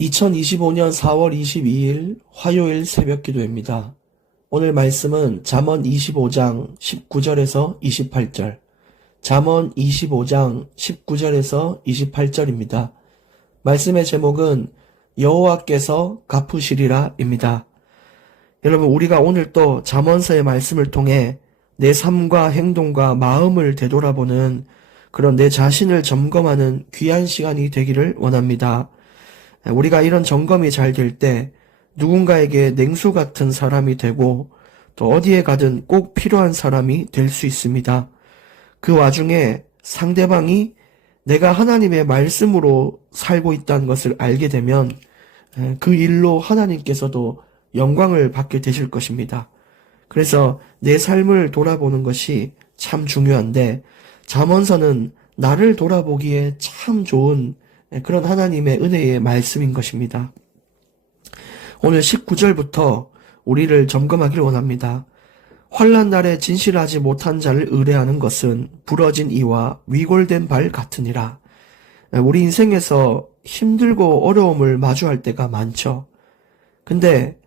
2025년 4월 22일 화요일 새벽 기도입니다. 오늘 말씀은 잠언 25장 19절에서 28절, 잠언 25장 19절에서 28절입니다. 말씀의 제목은 여호와께서 갚으시리라입니다. 여러분, 우리가 오늘 또 잠언서의 말씀을 통해 내 삶과 행동과 마음을 되돌아보는 그런 내 자신을 점검하는 귀한 시간이 되기를 원합니다. 우리가 이런 점검이 잘 될 때 누군가에게 냉수 같은 사람이 되고 또 어디에 가든 꼭 필요한 사람이 될 수 있습니다. 그 와중에 상대방이 내가 하나님의 말씀으로 살고 있다는 것을 알게 되면 그 일로 하나님께서도 영광을 받게 되실 것입니다. 그래서 내 삶을 돌아보는 것이 참 중요한데 잠언서는 나를 돌아보기에 참 좋은 그런 하나님의 은혜의 말씀인 것입니다. 오늘 19절부터 우리를 점검하기를 원합니다. 환난 날에 진실하지 못한 자를 의뢰하는 것은 부러진 이와 위골된 발 같으니라. 우리 인생에서 힘들고 어려움을 마주할 때가 많죠. 근데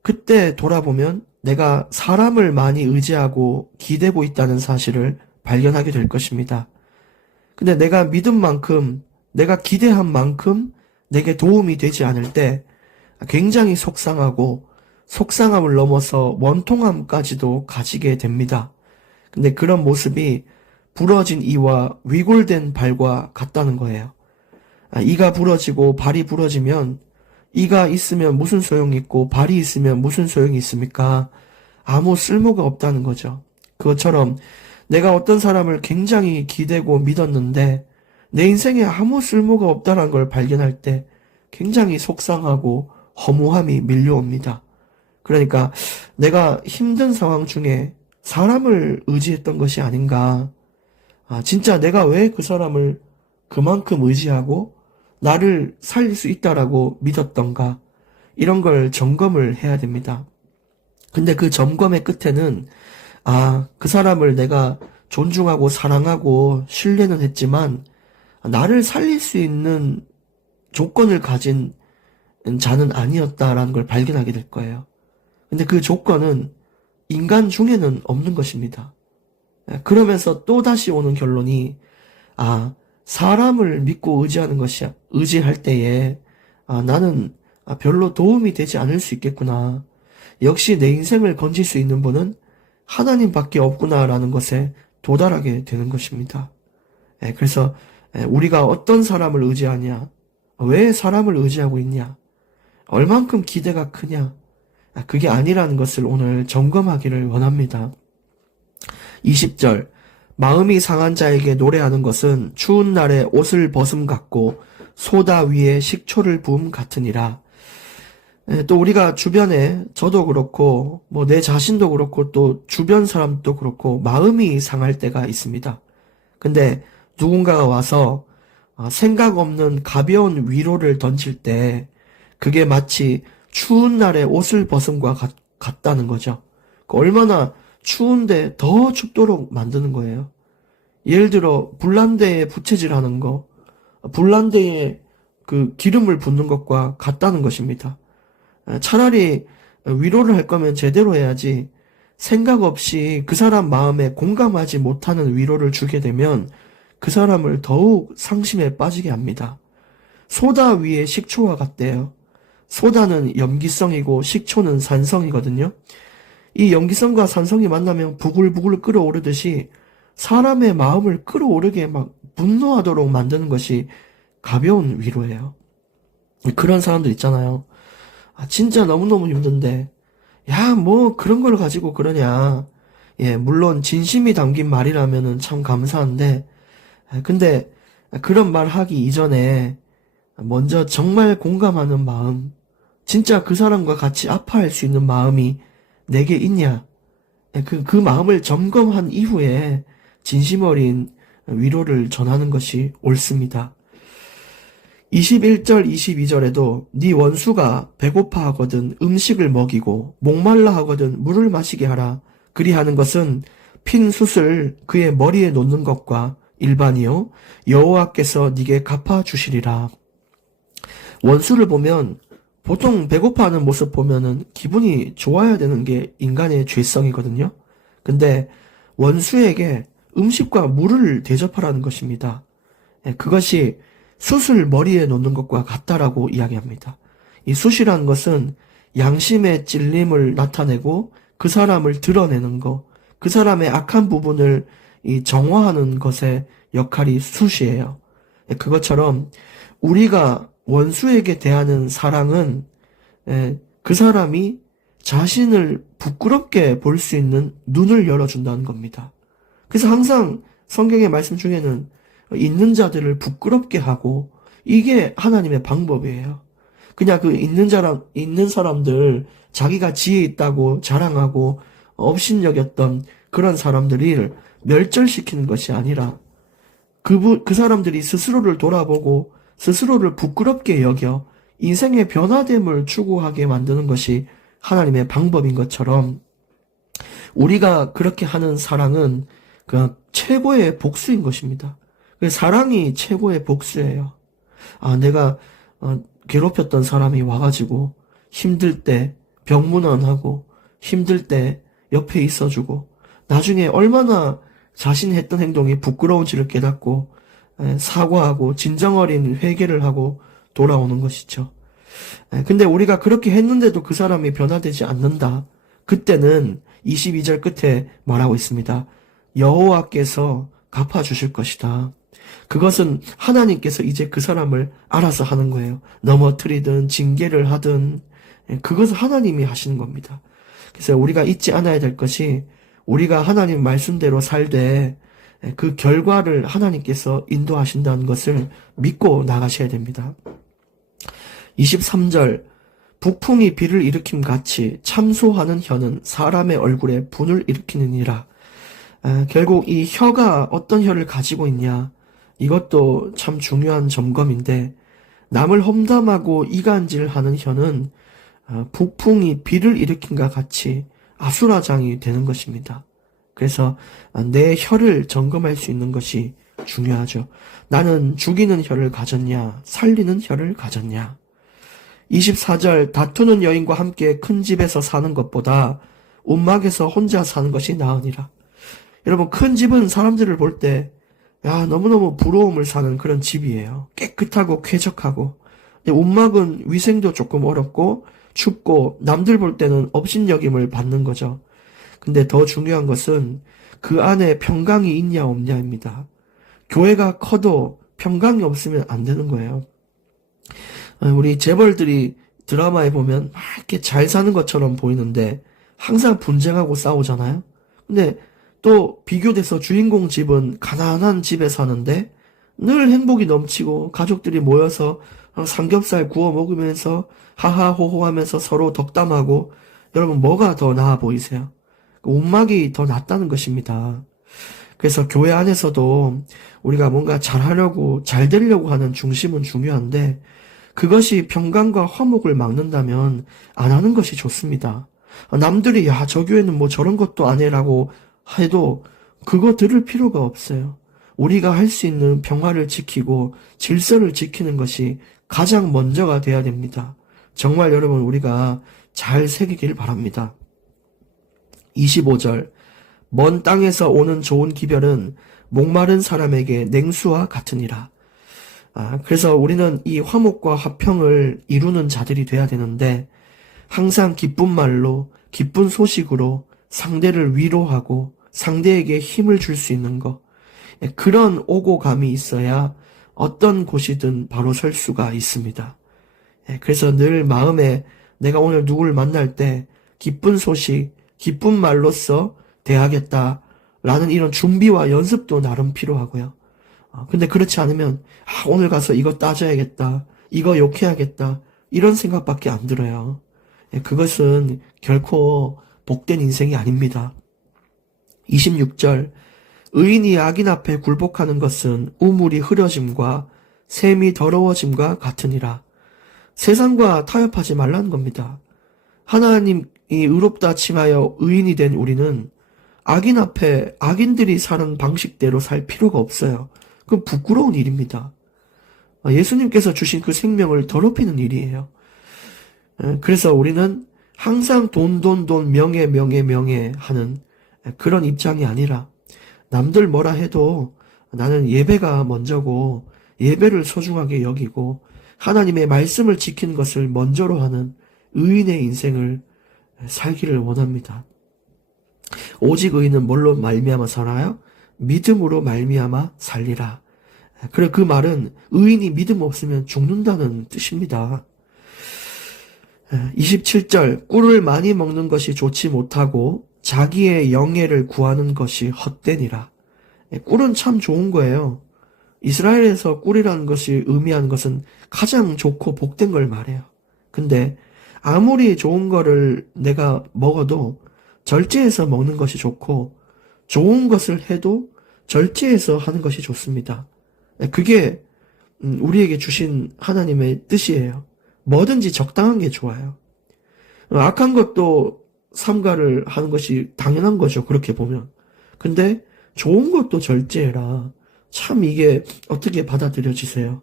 그때 돌아보면 내가 사람을 많이 의지하고 기대고 있다는 사실을 발견하게 될 것입니다. 근데 내가 믿은 만큼, 내가 기대한 만큼 내게 도움이 되지 않을 때 굉장히 속상하고 속상함을 넘어서 원통함까지도 가지게 됩니다. 근데 그런 모습이 부러진 이와 위골된 발과 같다는 거예요. 이가 부러지고 발이 부러지면 이가 있으면 무슨 소용이 있고 발이 있으면 무슨 소용이 있습니까? 아무 쓸모가 없다는 거죠. 그것처럼 내가 어떤 사람을 굉장히 기대고 믿었는데 내 인생에 아무 쓸모가 없다는 걸 발견할 때 굉장히 속상하고 허무함이 밀려옵니다. 그러니까 내가 힘든 상황 중에 사람을 의지했던 것이 아닌가. 진짜 내가 왜 그 사람을 그만큼 의지하고 나를 살릴 수 있다라고 믿었던가. 이런 걸 점검을 해야 됩니다. 근데 그 점검의 끝에는 그 사람을 내가 존중하고 사랑하고 신뢰는 했지만 나를 살릴 수 있는 조건을 가진 자는 아니었다라는 걸 발견하게 될 거예요. 근데 그 조건은 인간 중에는 없는 것입니다. 그러면서 또 다시 오는 결론이 사람을 믿고 의지하는 것이야. 의지할 때에 나는 별로 도움이 되지 않을 수 있겠구나. 역시 내 인생을 건질 수 있는 분은 하나님밖에 없구나라는 것에 도달하게 되는 것입니다. 그래서 우리가 어떤 사람을 의지하냐? 왜 사람을 의지하고 있냐? 얼만큼 기대가 크냐? 그게 아니라는 것을 오늘 점검하기를 원합니다. 20절, 마음이 상한 자에게 노래하는 것은 추운 날에 옷을 벗음 같고 소다 위에 식초를 부음 같으니라. 또 우리가 주변에 저도 그렇고 내 자신도 그렇고 또 주변 사람도 그렇고 마음이 상할 때가 있습니다. 근데 누군가가 와서 생각 없는 가벼운 위로를 던질 때 그게 마치 추운 날에 옷을 벗음과 같다는 거죠. 얼마나 추운데 더 춥도록 만드는 거예요. 예를 들어 불난데에 부채질하는 거, 불난데에 그 기름을 붓는 것과 같다는 것입니다. 차라리 위로를 할 거면 제대로 해야지 생각 없이 그 사람 마음에 공감하지 못하는 위로를 주게 되면 그 사람을 더욱 상심에 빠지게 합니다. 소다 위에 식초와 같대요. 소다는 염기성이고 식초는 산성이거든요. 이 염기성과 산성이 만나면 부글부글 끓어오르듯이 사람의 마음을 끌어오르게 막 분노하도록 만드는 것이 가벼운 위로예요. 그런 사람들 있잖아요. 진짜 너무너무 힘든데 그런 걸 가지고 그러냐. 물론 진심이 담긴 말이라면은 참 감사한데 근데 그런 말 하기 이전에 먼저 정말 공감하는 마음, 진짜 그 사람과 같이 아파할 수 있는 마음이 내게 있냐? 그 마음을 점검한 이후에 진심 어린 위로를 전하는 것이 옳습니다. 21절, 22절에도 네 원수가 배고파 하거든 음식을 먹이고 목말라 하거든 물을 마시게 하라. 그리하는 것은 핀 숯을 그의 머리에 놓는 것과 일반이요 여호와께서 네게 갚아주시리라. 원수를 보면 보통 배고파하는 모습 보면은 기분이 좋아야 되는 게 인간의 죄성이거든요. 근데 원수에게 음식과 물을 대접하라는 것입니다. 그것이 숯을 머리에 놓는 것과 같다라고 이야기합니다. 이 숯이라는 것은 양심의 찔림을 나타내고 그 사람을 드러내는 것, 그 사람의 악한 부분을 정화하는 것의 역할이 숯이에요. 그것처럼 우리가 원수에게 대하는 사랑은 그 사람이 자신을 부끄럽게 볼 수 있는 눈을 열어준다는 겁니다. 그래서 항상 성경의 말씀 중에는 있는 자들을 부끄럽게 하고 이게 하나님의 방법이에요. 그냥 그 있는 사람들 자기가 지혜 있다고 자랑하고 업신여겼던 그런 사람들을 멸절시키는 것이 아니라 그 사람들이 스스로를 돌아보고 스스로를 부끄럽게 여겨 인생의 변화됨을 추구하게 만드는 것이 하나님의 방법인 것처럼 우리가 그렇게 하는 사랑은 그 최고의 복수인 것입니다. 사랑이 최고의 복수예요. 내가 괴롭혔던 사람이 와가지고 힘들 때 병문안하고 힘들 때 옆에 있어주고 나중에 얼마나 자신이 했던 행동이 부끄러운지를 깨닫고 사과하고 진정 어린 회개를 하고 돌아오는 것이죠. 근데 우리가 그렇게 했는데도 그 사람이 변화되지 않는다. 그때는 22절 끝에 말하고 있습니다. 여호와께서 갚아주실 것이다. 그것은 하나님께서 이제 그 사람을 알아서 하는 거예요. 넘어뜨리든 징계를 하든 그것은 하나님이 하시는 겁니다. 그래서 우리가 잊지 않아야 될 것이 우리가 하나님 말씀대로 살되 그 결과를 하나님께서 인도하신다는 것을 믿고 나가셔야 됩니다. 23절 북풍이 비를 일으킴 같이 참소하는 혀는 사람의 얼굴에 분을 일으키느니라. 결국 이 혀가 어떤 혀를 가지고 있냐 이것도 참 중요한 점검인데 남을 험담하고 이간질하는 혀는 북풍이 비를 일으킨과 같이 아수라장이 되는 것입니다. 그래서 내 혀를 점검할 수 있는 것이 중요하죠. 나는 죽이는 혀를 가졌냐 살리는 혀를 가졌냐. 24절 다투는 여인과 함께 큰 집에서 사는 것보다 움막에서 혼자 사는 것이 나으니라. 여러분 큰 집은 사람들을 볼 때 너무너무 부러움을 사는 그런 집이에요. 깨끗하고 쾌적하고. 근데 움막은 위생도 조금 어렵고 춥고 남들 볼 때는 업신여김을 받는 거죠. 근데 더 중요한 것은 그 안에 평강이 있냐 없냐입니다. 교회가 커도 평강이 없으면 안 되는 거예요. 우리 재벌들이 드라마에 보면 막 이렇게 잘 사는 것처럼 보이는데 항상 분쟁하고 싸우잖아요. 근데 또 비교돼서 주인공 집은 가난한 집에 사는데 늘 행복이 넘치고 가족들이 모여서 삼겹살 구워 먹으면서 하하호호 하면서 서로 덕담하고 여러분 뭐가 더 나아 보이세요? 움막이 더 낫다는 것입니다. 그래서 교회 안에서도 우리가 뭔가 잘하려고 잘 되려고 하는 중심은 중요한데 그것이 평강과 화목을 막는다면 안 하는 것이 좋습니다. 남들이 저 교회는 뭐 저런 것도 안 해라고 해도 그거 들을 필요가 없어요. 우리가 할 수 있는 평화를 지키고 질서를 지키는 것이 가장 먼저가 돼야 됩니다. 정말 여러분 우리가 잘 새기길 바랍니다. 25절 먼 땅에서 오는 좋은 기별은 목마른 사람에게 냉수와 같으니라. 그래서 우리는 이 화목과 화평을 이루는 자들이 돼야 되는데 항상 기쁜 말로 기쁜 소식으로 상대를 위로하고 상대에게 힘을 줄 수 있는 것 그런 오고감이 있어야 어떤 곳이든 바로 설 수가 있습니다. 그래서 늘 마음에 내가 오늘 누구를 만날 때 기쁜 소식, 기쁜 말로써 대하겠다라는 이런 준비와 연습도 나름 필요하고요. 근데 그렇지 않으면 오늘 가서 이거 따져야겠다, 이거 욕해야겠다 이런 생각밖에 안 들어요. 그것은 결코 복된 인생이 아닙니다. 26절 의인이 악인 앞에 굴복하는 것은 우물이 흐려짐과 샘이 더러워짐과 같으니라. 세상과 타협하지 말라는 겁니다. 하나님이 의롭다 칭하여 의인이 된 우리는 악인 앞에 악인들이 사는 방식대로 살 필요가 없어요. 그건 부끄러운 일입니다. 예수님께서 주신 그 생명을 더럽히는 일이에요. 그래서 우리는 항상 돈, 명예, 명예 하는 그런 입장이 아니라 남들 뭐라 해도 나는 예배가 먼저고 예배를 소중하게 여기고 하나님의 말씀을 지키는 것을 먼저로 하는 의인의 인생을 살기를 원합니다. 오직 의인은 뭘로 말미암아 살아요? 믿음으로 말미암아 살리라. 그래, 그 말은 의인이 믿음 없으면 죽는다는 뜻입니다. 27절, 꿀을 많이 먹는 것이 좋지 못하고 자기의 영예를 구하는 것이 헛되니라. 꿀은 참 좋은 거예요. 이스라엘에서 꿀이라는 것이 의미하는 것은 가장 좋고 복된 걸 말해요. 근데 아무리 좋은 거를 내가 먹어도 절제해서 먹는 것이 좋고 좋은 것을 해도 절제해서 하는 것이 좋습니다. 그게 우리에게 주신 하나님의 뜻이에요. 뭐든지 적당한 게 좋아요. 악한 것도 삼가를 하는 것이 당연한 거죠. 그렇게 보면. 근데 좋은 것도 절제해라. 참 이게 어떻게 받아들여지세요?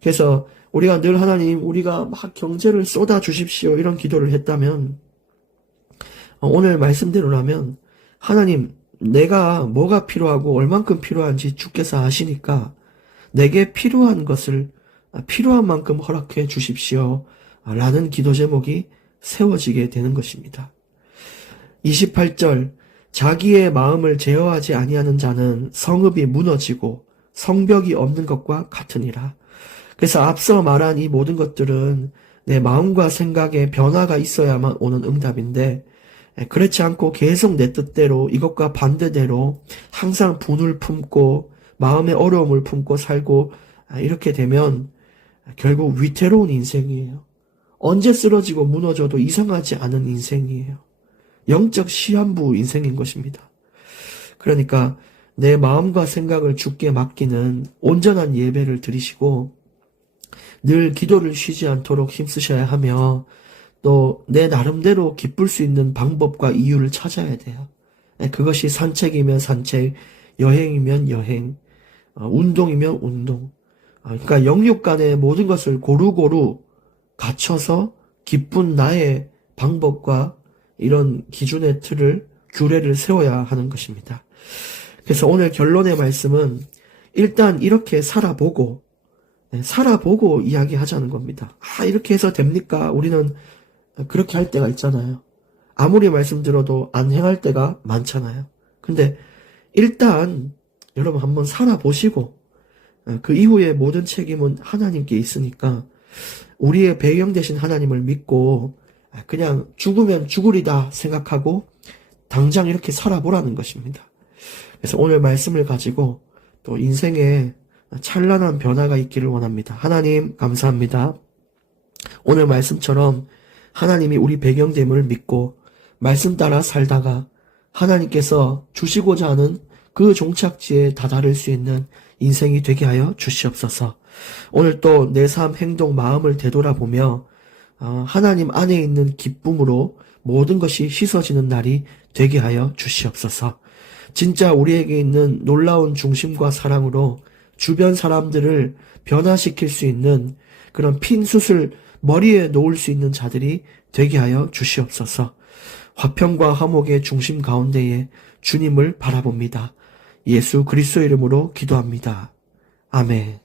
그래서 우리가 늘 하나님, 우리가 막 경제를 쏟아 주십시오. 이런 기도를 했다면 오늘 말씀대로라면 하나님, 내가 뭐가 필요하고 얼만큼 필요한지 주께서 아시니까 내게 필요한 것을 필요한 만큼 허락해 주십시오. 라는 기도 제목이 세워지게 되는 것입니다. 28절, 자기의 마음을 제어하지 아니하는 자는 성읍이 무너지고 성벽이 없는 것과 같으니라. 그래서 앞서 말한 이 모든 것들은 내 마음과 생각에 변화가 있어야만 오는 응답인데 그렇지 않고 계속 내 뜻대로 이것과 반대대로 항상 분을 품고 마음의 어려움을 품고 살고 이렇게 되면 결국 위태로운 인생이에요. 언제 쓰러지고 무너져도 이상하지 않은 인생이에요. 영적 시한부 인생인 것입니다. 그러니까 내 마음과 생각을 주께 맡기는 온전한 예배를 드리시고 늘 기도를 쉬지 않도록 힘쓰셔야 하며 또 내 나름대로 기쁠 수 있는 방법과 이유를 찾아야 돼요. 그것이 산책이면 산책, 여행이면 여행, 운동이면 운동. 그러니까 영육 간의 모든 것을 고루고루 갖춰서 기쁜 나의 방법과 이런 기준의 틀을, 규례를 세워야 하는 것입니다. 그래서 오늘 결론의 말씀은 일단 이렇게 살아보고 이야기하자는 겁니다. 이렇게 해서 됩니까? 우리는 그렇게 할 때가 있잖아요. 아무리 말씀 들어도 안 행할 때가 많잖아요. 근데 일단 여러분 한번 살아보시고 그 이후에 모든 책임은 하나님께 있으니까 우리의 배경 되신 하나님을 믿고 그냥 죽으면 죽으리다 생각하고 당장 이렇게 살아보라는 것입니다. 그래서 오늘 말씀을 가지고 또 인생에 찬란한 변화가 있기를 원합니다. 하나님 감사합니다. 오늘 말씀처럼 하나님이 우리 배경됨을 믿고 말씀 따라 살다가 하나님께서 주시고자 하는 그 종착지에 다다를 수 있는 인생이 되게 하여 주시옵소서. 오늘 또 내 삶, 행동, 마음을 되돌아보며 하나님 안에 있는 기쁨으로 모든 것이 씻어지는 날이 되게 하여 주시옵소서. 진짜 우리에게 있는 놀라운 중심과 사랑으로 주변 사람들을 변화시킬 수 있는 그런 핀 숯을 머리에 놓을 수 있는 자들이 되게 하여 주시옵소서. 화평과 화목의 중심 가운데에 주님을 바라봅니다. 예수 그리스도 이름으로 기도합니다. 아멘.